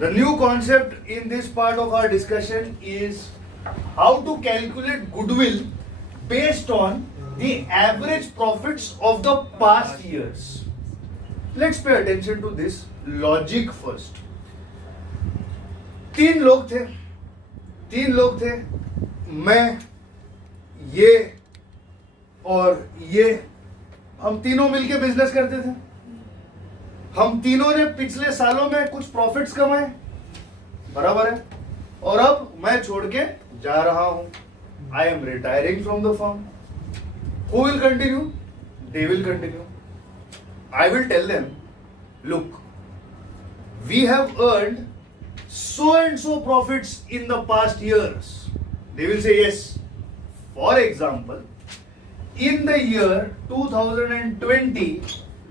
The new concept in this part of our discussion is how to calculate goodwill based on the average profits of the past years. Let's pay attention to this logic first. तीन लोग थे, मैं, ये और ये, हम तीनों मिलके बिजनेस करते थे। हम तीनों ने पिछले सालों में कुछ प्रॉफिट्स कमाए, बराबर है, और अब मैं छोड़ के जा रहा हूं। I am retiring from the firm. Who will continue? They will continue. I will tell them, look, we have earned so and so profits in the past years. They will say yes. For example, in the year 2020,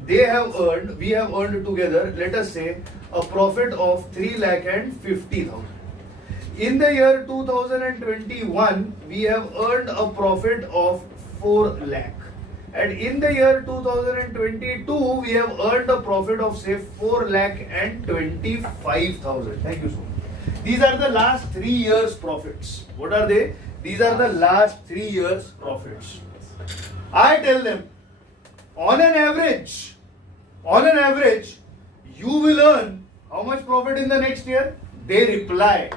we have earned together, let us say, a profit of 3,50,000. In the year 2021, we have earned a profit of 4 lakh. And in the year 2022, we have earned a profit of say 4,25,000. Thank you so much. These are the last 3 years profits. What are they? These are the last 3 years profits. I tell them, on an average, you will earn how much profit in the next year? They reply,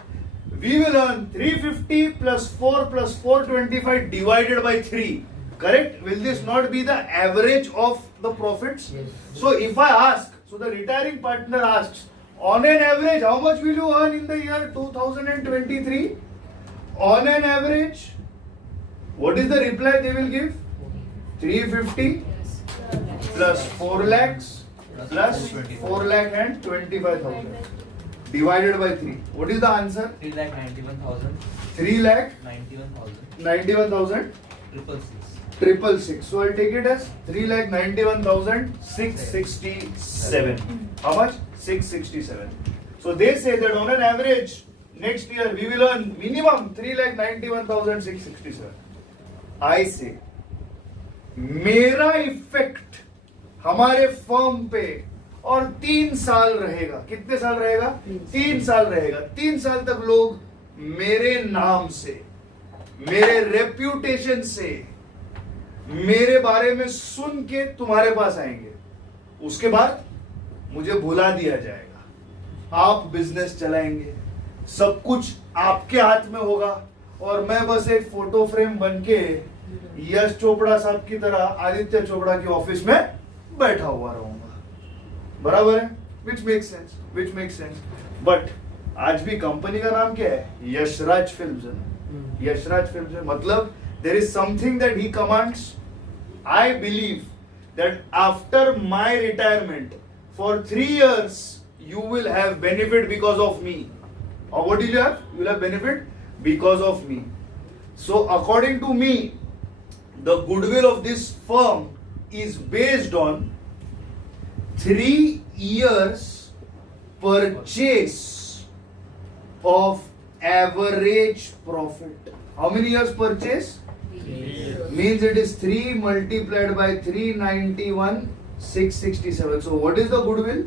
we will earn 350 plus 4 plus 425 divided by 3. Correct? Will this not be the average of the profits? Yes. So if I ask, so the retiring partner asks, on an average, how much will you earn in the year 2023? On an average, what is the reply they will give? 350 plus 4 lakhs plus 4 lakh and 25,000 divided by 3. What is the answer? 3,91,000. 3 lakh 91,000. 91,000. 666. So I'll take it as 3,91,667. How much? 667. So they say that on an average, next year we will earn minimum 3,91,667. I say, मेरा effect हमारे firm पे और 3 साल रहेगा। कितने साल रहेगा? 3 साल रहेगा। 3 साल तक लोग मेरे नाम से, मेरे रेप्यूटेशन से, मेरे बारे में सुन के तुम्हारे पास आएंगे। उसके बाद मुझे भुला दिया जाएगा। आप बिजनेस चलाएंगे, सब कुछ आपके हाथ में होगा और मैं बस एक फोटो फ्रेम बनके यश चोपड़ा साहब की तरह आदित्य चोपड़ा की ऑफिस में बैठा हुआ रहूंगा। बराबर है? Which make sense. बट आज भी कंपनी का नाम क्या है? यशराज फिल्म्स है ना? यशराज फिल्म्स है। मतलब there is something that he commands. I believe that after my retirement for 3 years you will have benefit because of me. Or what will you have? You will have benefit because of me. So according to me, the goodwill of this firm is based on 3 years purchase of average profit. How many years purchase? 3 years. Means it is 3 multiplied by 391,667. So what is the goodwill?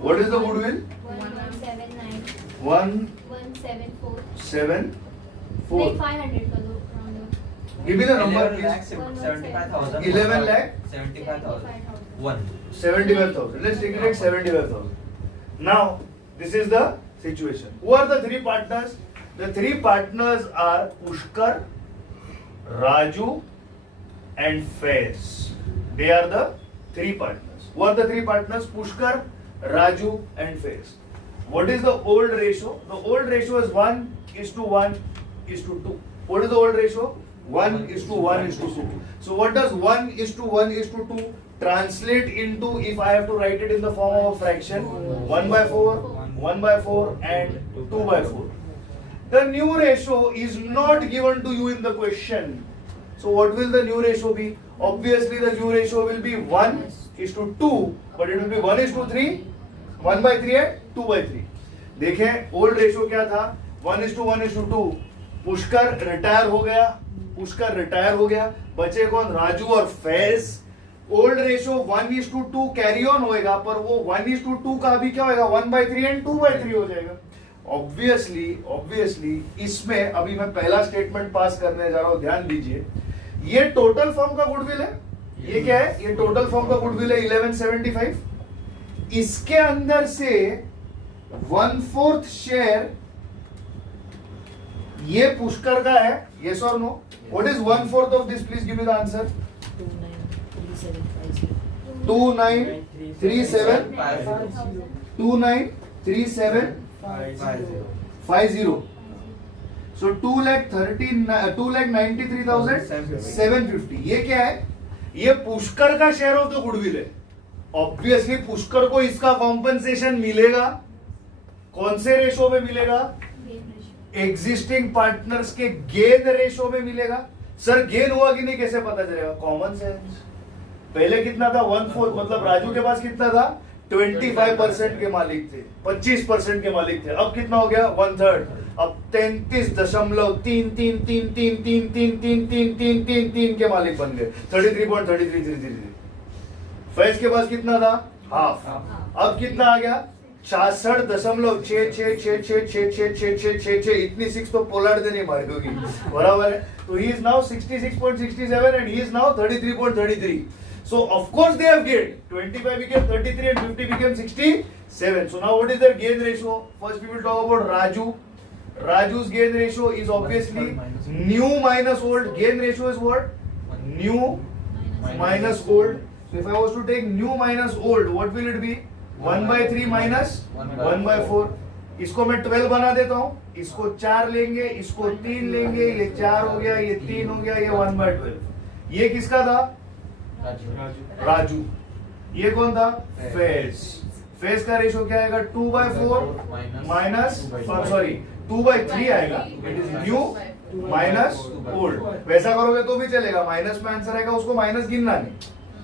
What is the goodwill? 1179 174. 174 500 का दो round up. Give me the number, 11 lakh please. 75,000. 11 lakh 75,000. 1. 75,000. Let's take it at 75,000. Now, this is the situation. Who are the 3 partners? The 3 partners are Pushkar, Raju, and Faiz. They are the 3 partners. Who are the 3 partners? Pushkar, Raju, and Faiz. What is the old ratio? The old ratio is 1:1:2. What is the old ratio? 1:1:2. So what does 1:1:2 translate into if I have to write it in the form of a fraction? 1/4, 1/4, and 2/4. The new ratio is not given to you in the question. So what will the new ratio be? Obviously the new ratio will be 1:2, but it will be 1:3, 1/3 and 2/3. देखें old ratio क्या था? 1:1:2. Pushkar retire हो गया, बचे कौन? राजू और Faiz. Old ratio 1:2 carry on होएगा, पर वो 1:2 का भी क्या होएगा 1/3 एंड 2/3 हो जाएगा। ऑब्वियसली इसमें अभी मैं पहला स्टेटमेंट पास करने जा रहा हूं, ध्यान दीजिए। ये टोटल फर्म का गुडविल है, ये क्या है, ये टोटल फर्म का गुडविल है 1175। इसके अंदर से 1/4 शेयर ये पुष्कर का है, यस और no? What is 1/4 of this? Please give me the answer. 2937 293750। So 2,93,750। ये क्या है? ये पुष्कर का शेयर ऑफ द गुडविल है। ऑब्वियसली पुष्कर को इसका कॉम्पनसेशन मिलेगा, कौन से रेशो में मिलेगा? एग्जिस्टिंग पार्टनर्स के गेन रेशो में मिलेगा। सर गेन हुआ कि नहीं कैसे पता चलेगा? Common sense. पहले कितना था 1/4, मतलब राजू के पास कितना था 25% के मालिक थे, 25% के मालिक थे। अब कितना हो गया 1/3। अब 33.33333333 के मालिक बन गए, 33.3333। फैज के पास कितना था हाफ। अब कितना आ गया 66.66666666। इतनी 6 तो पोलार्ड से नहीं मारी होगी, बराबर है। तो he is now 66.67 and he is now 33.33। So of course they have gained. 25 became 33 and 50 became 67. So now what is their gain ratio? First we will talk about Raju. Raju's gain ratio is obviously new minus old. Gain ratio is what? New minus old. So if I was to take new minus old, what will it be? 1/3 minus 1/4. इसको मैं 12 बना देता हूँ, इसको 4 लेंगे, इसको 3 लेंगे, ये 4 हो गया, ये 3 हो गया, ये 1/12। ये किसका था? राजू। ये कौन था? फेज। फेज का रेशो क्या आएगा 2/4 माइनस 2/3 आएगा। It is new minus old. वैसा करोगे तो भी चलेगा, माइनस में आंसर आएगा, उसको माइनस गिनना नहीं।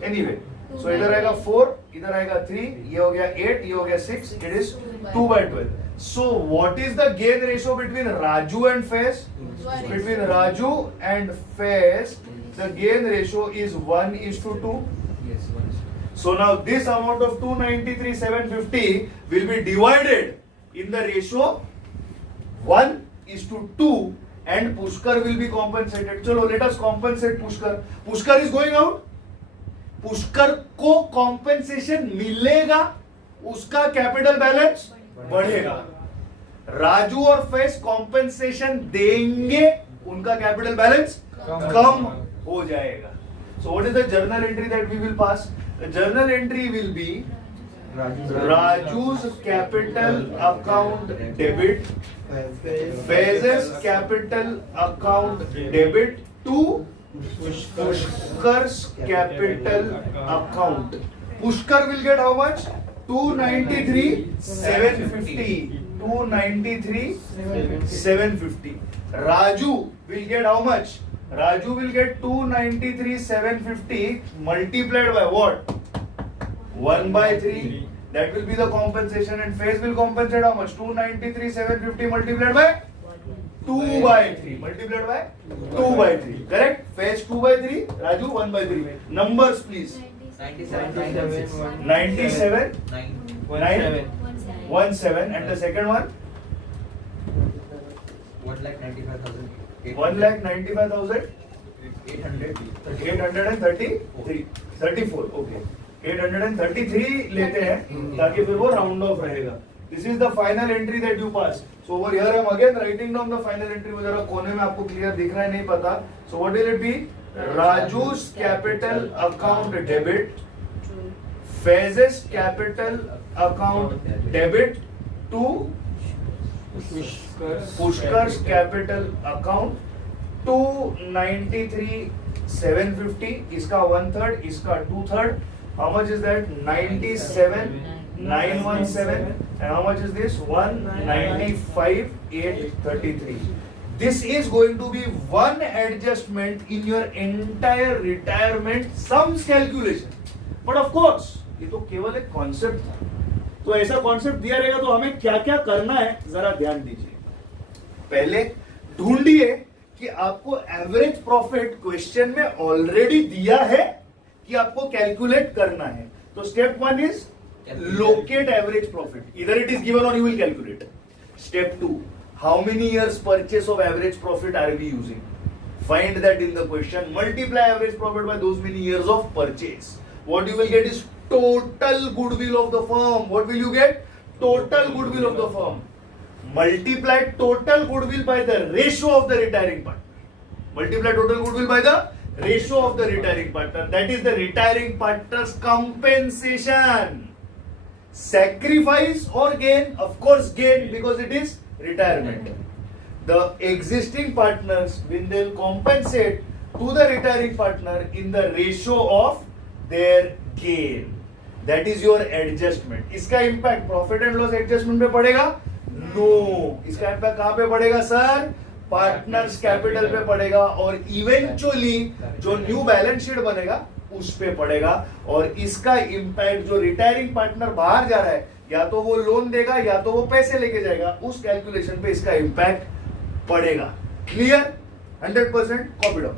एनीवे सो इधर आएगा 4, इधर आएगा 3, ये हो गया 8, ये हो गया 6। It is 2/12। So what is the gain ratio between Raju and phase? Between Raju and phase the gain ratio is 1:2. Yes, 1. So now this amount of 293,750 will be divided in the ratio 1:2 and Pushkar will be compensated. चलो let us compensate Pushkar. Pushkar is going out. Pushkar को compensation मिलेगा, उसका capital balance बढ़ेगा। राजू और face compensation देंगे, उनका capital balance कम हो जाएगा। So what is the journal entry that we will pass? The journal entry will be Raju's capital account debit, Fez's capital account debit to Pushkar's capital account. Pushkar will get how much? 293,750. 293,750. Raju will get how much? Raju will get 293,750 multiplied by what? 1/3. That will be the compensation, and Fez will compensate how much? 293,750 multiplied by 2/3. Multiplied by 2/3. Correct? Fez 2/3, Raju 1/3. Numbers please. 97,917. And the second one? 1,95,833. 34. Okay. 833 लेते हैं ताकि फिर वो round of रहेगा। This is the final entry that you pass. So over here I am again writing down the final entry. वो जरा कोने में आपको क्लियर दिख रहा है नहीं पता। So what will it be? Raju's capital account debit, Fez's capital account debit to Pushkar's capital account 293,750. इसका 1/3, इसका 2/3. How much is that? 97,917. And how much is this? 195,833. This is going to be one adjustment in your entire retirement sums calculation. But of course, ये तो केवल एक concept था। तो ऐसा concept दिया रहेगा तो हमें क्या क्या करना है जरा ध्यान दीजिए। पहले ढूंढिए कि आपको एवरेज प्रॉफिट क्वेश्चन में ऑलरेडी दिया है कि आपको कैलकुलेट करना है। तो step 1 is locate average profit. Either it is given or you will calculate. Step 2, how many years purchase of average profit are we using? Find that in the question. Multiply average profit by those many years of purchase. What you will get is total goodwill of the firm. What will you get? Total goodwill of the firm. Multiply total goodwill by the ratio of the retiring partner. Multiply total goodwill by the ratio of the retiring partner. That is the retiring partner's compensation. Sacrifice or gain? Of course gain, because it is retirement. The existing partners will then compensate to the retiring partner in the ratio of their gain. That is your adjustment. इसका impact profit and loss adjustment पे पड़ेगा? No. इसका impact कहाँ पे पड़ेगा sir? Partners capital पे पड़ेगा, और इवेंचुअली जो न्यू बैलेंस शीट बनेगा उस पे पड़ेगा। और इसका इंपैक्ट जो रिटायरिंग पार्टनर बाहर जा रहा है, या तो वो लोन देगा या तो वो पैसे लेके जाएगा, उस कैलकुलेशन पे इसका इंपैक्ट पड़ेगा। क्लियर? 100% copy down.